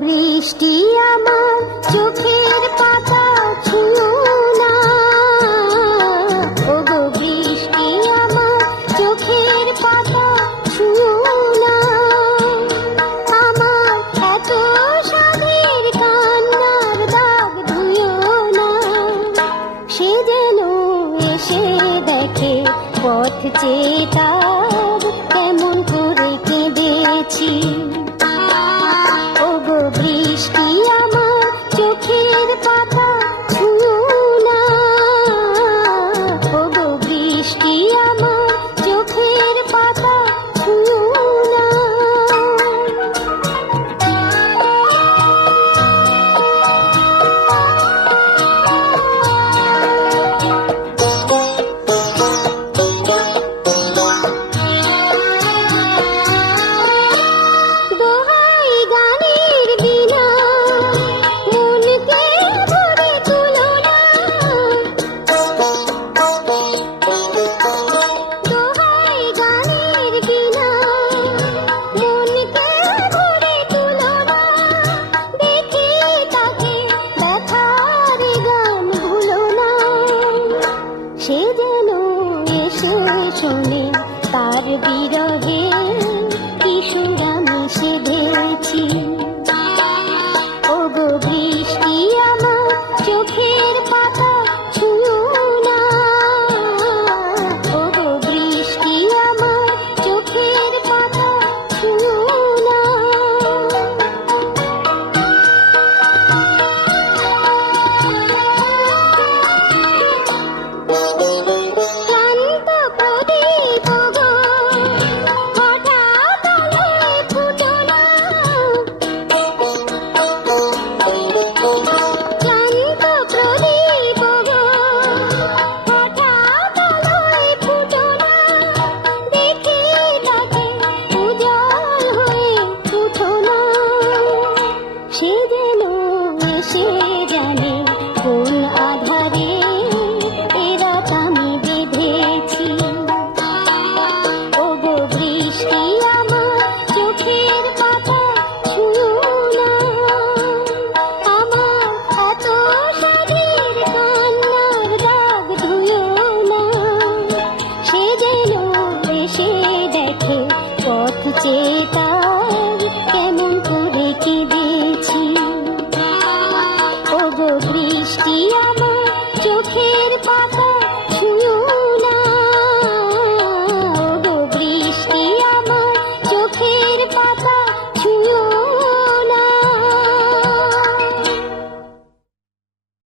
বৃষ্টি আমার চোখের পাতা ছুঁয়ো না, ওগো বৃষ্টি আমার চোখের পাতা ছুঁয়ো না, আমার এত সাধের কান্নার দাগ ধুয়ো না, সে যেন এসে দেখে পথ চেয়ে তার কেমন করে কেঁদেছি। বৃষ্টি আমার চোখের পাতা ছুঁয়ো না, ওগো বৃষ্টি আমার চোখের পাতা ছুঁয়ো না। দোহাই গানের বিনা মনকে ভরে তুলো না, দোহাই গানের বিনা মনকে ভরে তুলো না, দেখে তাকে ব্যথার গান ভুলো না, সে যেন এসে শোনে তার বিরহে কি সুর আমি সেধেছি। ওগো বৃষ্টি আমার চোখের পাতা ছুঁয়ো না, ওগো বৃষ্টি আমার চোখের পাতা ছুঁয়ো না। ক্লান্ত প্রদীপ গো হঠাৎ আলোয় ফুটো না, ক্লান্ত প্রদীপ গো হঠাৎ আলোয় ফুটো না, দেখে তাকে উজাড় হয়ে উঠো না, সে যেন এসে